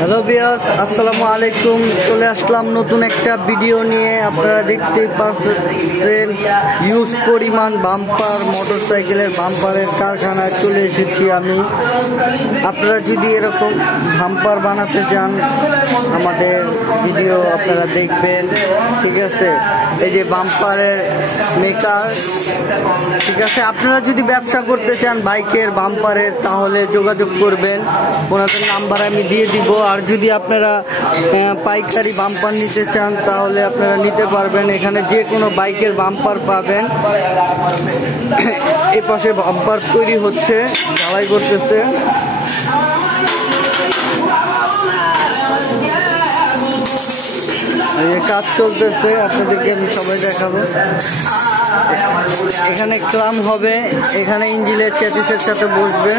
Hello viewers, আসসালামু আলাইকুম। চলে আসলাম নতুন একটা ভিডিও নিয়ে। আপনারা দেখতেই পাচ্ছেন হিউজ পরিমাণ বাম্পার, মোটরসাইকেলের বাম্পারের কারখানায় চলে এসেছি আমি। আপনারা যদি এরকম বাম্পার বানাতে চান আমাদের ভিডিও আপনারা দেখবেন, ঠিক আছে। এই যে বাম্পারের মেকার, ঠিক আছে। আপনারা যদি ব্যবসা করতে চান বাইকের বাম্পারের, তাহলে যোগাযোগ করবেন, ওনাদের নাম্বার আমি দিয়ে দিব। আর যদি আপনারা পাইকারি বাম্পার নিতে চান তাহলে আপনারা নিতে পারবেন। এখানে যে কোনো বাইকের বাম্পার পাবেন। এই পাশে বাম্পার তৈরি হচ্ছে, ঢালাই করতেছে। কাজ চলতেছে, আপনাদেরকে আমি সবাই দেখাবো। এখানে ক্লাম হবে, এখানে ইঞ্জিনের চ্যাসিসের সাথে বসবে।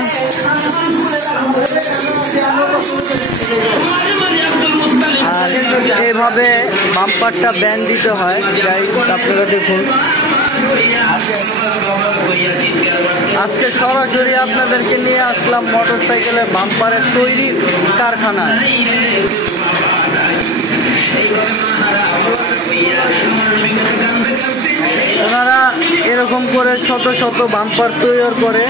আর এভাবে বাম্পারটা ব্যান্ড দিতে হয়। যাই আপনারা দেখুন, আজকে সরাসরি আপনাদেরকে নিয়ে আসলাম মোটরসাইকেলের বাম্পারের তৈরির কারখানায়। ওনারা এরকম করে শত শত বাম্পার তৈরি করে।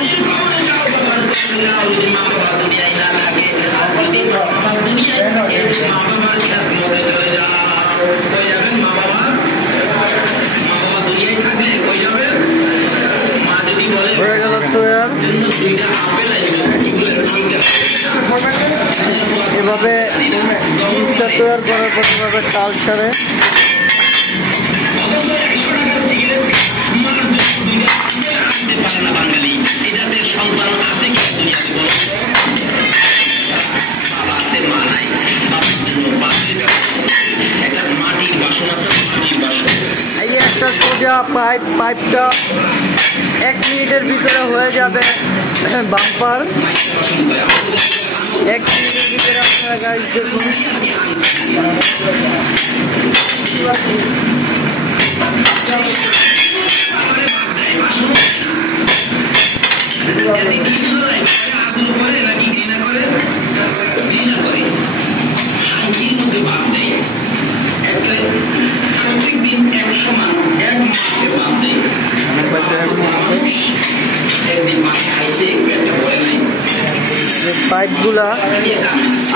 হয়ে গেল তৈরি। এভাবে জিনিসটা তৈরি করার পর এভাবে টাল ছাড়ে। এই একটা সোজা পাইপটা 1 মিনিটের ভিতরে হয়ে যাবে বাম্পার। 1 মিনিটের ভিতরে আপনারা গাইজ দেখুন। পাইপগুলা,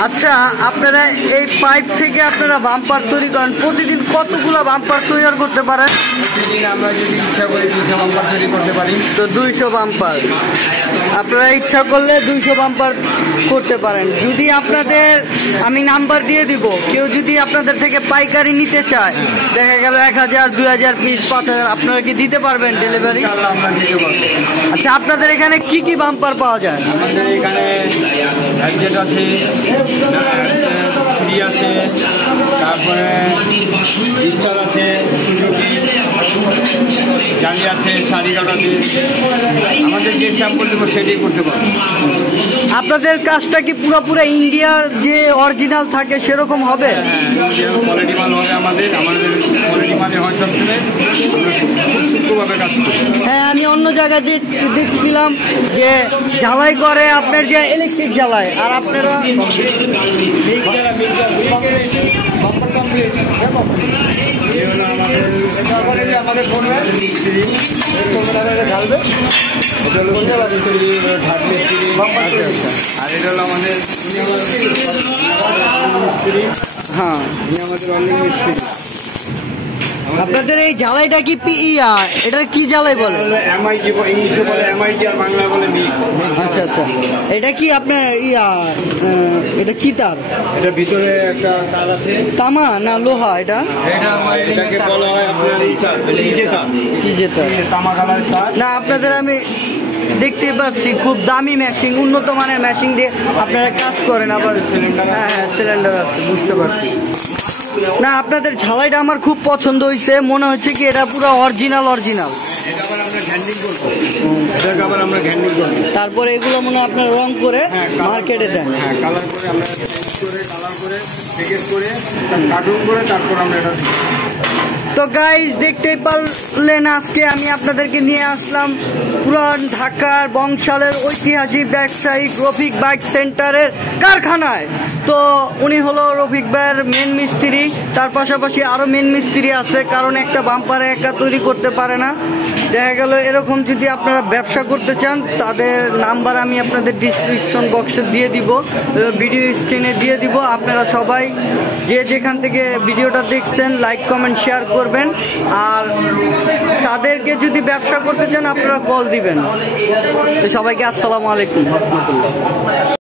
আচ্ছা আপনারা এই পাইপ থেকে আপনারা বাম্পার তৈরি করেন, প্রতিদিন কতগুলা বাম্পার তৈরি করতে পারেন? প্রতিদিন আমরা যদি ইচ্ছা করি 200 বাম্পার তৈরি করতে পারি। তো 200 বাম্পার আপনারা ইচ্ছা করলে 200 বাম্পার করতে পারেন। যদি আপনাদের আমি নাম্বার দিয়ে দিব, কেউ যদি আপনাদের থেকে পাইকারি নিতে চায়, দেখা গেল 1000, 2000 পিস, 5000, আপনারা কি দিতে পারবেন ডেলিভারি? আমরা দিতে পারবো। আচ্ছা, আপনাদের এখানে কি কি বাম্পার পাওয়া যায়? আমাদের এখানে অ্যাডজেট আছে, ফ্রি আছে, তারপরে ইস্টার আছে, জালি আছে, শাড়িঘাট আছে। আমাদের যে স্যাম্পল দেবো সেটাই করতে পারবো। আপনাদের কাজটা কি পুরোপুরি ইন্ডিয়ার যে অরিজিনাল থাকে সেরকম হবে? কোয়ালিটি মাল হবে আমাদের কোয়ালিটি মালে হয় সবসময়। খুব সূক্ষ্মভাবে কাজ করি। হ্যাঁ, আমি অন্য জায়গায় দেখছিলাম যে জ্বালাই করে আপনার, যে ইলেকট্রিক জ্বালায়, আর আপনারা আমাদের ঢালবে, এটা হলো ঢাট মিস্ত্রি। আর এটা হলো আমাদের মিস্ত্রি। হ্যাঁ, আমাদের অনেক মিস্ত্রি। আপনাদের এই জ্বালাইটা কি এটা কি জ্বালাই বলে? এমআইজি, ইংলিশে বলে এমআইজি আর বাংলা বলে মিক। আচ্ছা আচ্ছা, এটা কি আপনার এটা কি তার? এটা ভিতরে একটা তার আছে। তামা না লোহা? এটাকে বলা হয় আপনার তামা কালার তার। না, আপনাদের আমি দেখতে পাচ্ছি খুব দামি মেশিন, উন্নত মানের মেশিন দিয়ে আপনারা কাজ করেন। আবার হ্যাঁ হ্যাঁ, সিলিন্ডার আছে, বুঝতে পারছি। না, আপনাদের ঝালাইটা আমার খুব পছন্দ হয়েছে, মনে হচ্ছে কি এটা পুরো অরিজিনাল। তারপরে এগুলো মনে হয় আপনার রং করে মার্কেটে দেন। কালার করে আমরা করে কালার করে প্যাকেজ করে কার্টুন করে তারপর আমরা এটা দিই। তো গাইস দেখতেই পারলেন আজকে আমি আপনাদেরকে নিয়ে আসলাম পুরান ঢাকার বংশালের ঐতিহাসিক ব্যবসায়িক রফিক বাইক সেন্টারের কারখানায়। তো উনি হলো রফিক ভাইয়ের মেন মিস্ত্রি, তার পাশাপাশি আরো মেন মিস্ত্রি আছে, কারণ একটা বাম্পারে একা তৈরি করতে পারে না। দেখা গেল এরকম যদি আপনারা ব্যবসা করতে চান তাদের নাম্বার আমি আপনাদের ডিসক্রিপশন বক্সে দিয়ে দিব, ভিডিও স্ক্রিনে দিয়ে দিব। আপনারা সবাই যে যেখান থেকে ভিডিওটা দেখছেন লাইক কমেন্ট শেয়ার করবেন, আর তাদেরকে যদি ব্যবসা করতে চান আপনারা কল দিবেন। তো সবাইকে আসসালামু আলাইকুম।